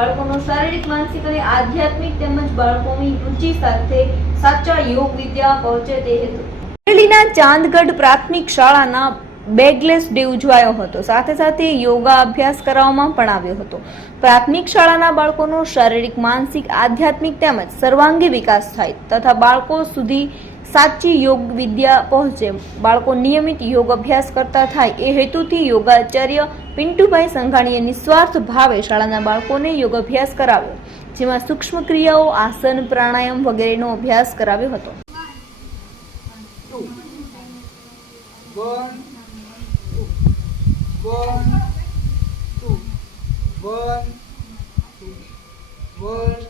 બાળકોનો શારીરિક, માનસિક અને આધ્યાત્મિક તેમજ બાળકોની રુચિ સાથે સાચા યોગ વિદ્યા પહોંચે તે હેતુ. અમરેલીના ચાંદગઢ પ્રાથમિક શાળાના બેગલેસ ડે ઉજવાયો હતો. સાથે સાથે યોગા અભ્યાસ કરાવવામાં પણ આવ્યો હતો. પ્રાથમિક શાળાના બાળકોનો શારીરિક માનસિક આધ્યાત્મિક તેમજ સર્વાંગી વિકાસ થાય તથા બાળકો સુધી સાચી યોગ વિદ્યા પહોંચે. બાળકો નિયમિત યોગ અભ્યાસ કરતા થાય એ હેતુથી યોગાચાર્ય પિન્ટુભાઈ સંઘાણીએ નિસ્વાર્થ ભાવે શાળાના બાળકોને યોગ અભ્યાસ કરાવ્યો જેમાં સૂક્ષ્મ ક્રિયાઓ આસન પ્રાણાયામ વગેરેનો અભ્યાસ કરાવ્યો હતો. One, one, two, one, two, one.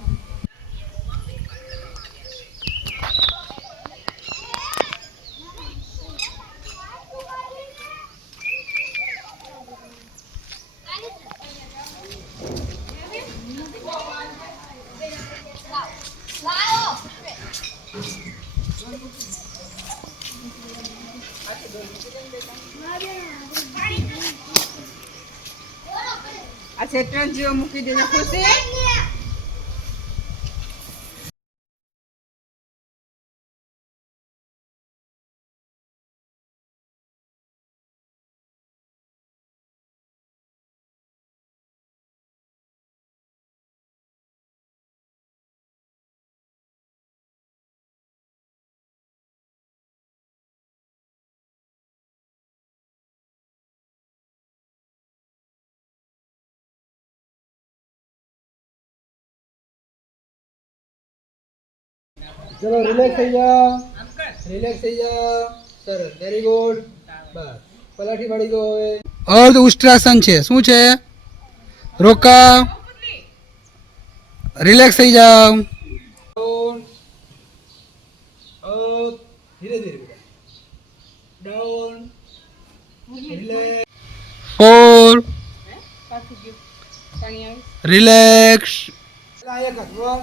આ શેતરંજ જેવો મૂકી દેજો. ખુશી? ચલો રિલેક્સ થઈ જાઓ રિલેક્સ થઈ જાઓ સરસ વેરી ગુડ બસ પલાઠી પડી ગયો હવે. અર્ધ ઉષ્ટ્રાસન છે. શું છે? રોકા. રિલેક્સ થઈ જાઓ. ધીરે ધીરે ડાઉન રિલેક્સ ફોર રિલેક્સ એક one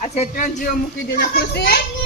આ શેતરંજ જેવો મૂકી દેજો. ખુશી?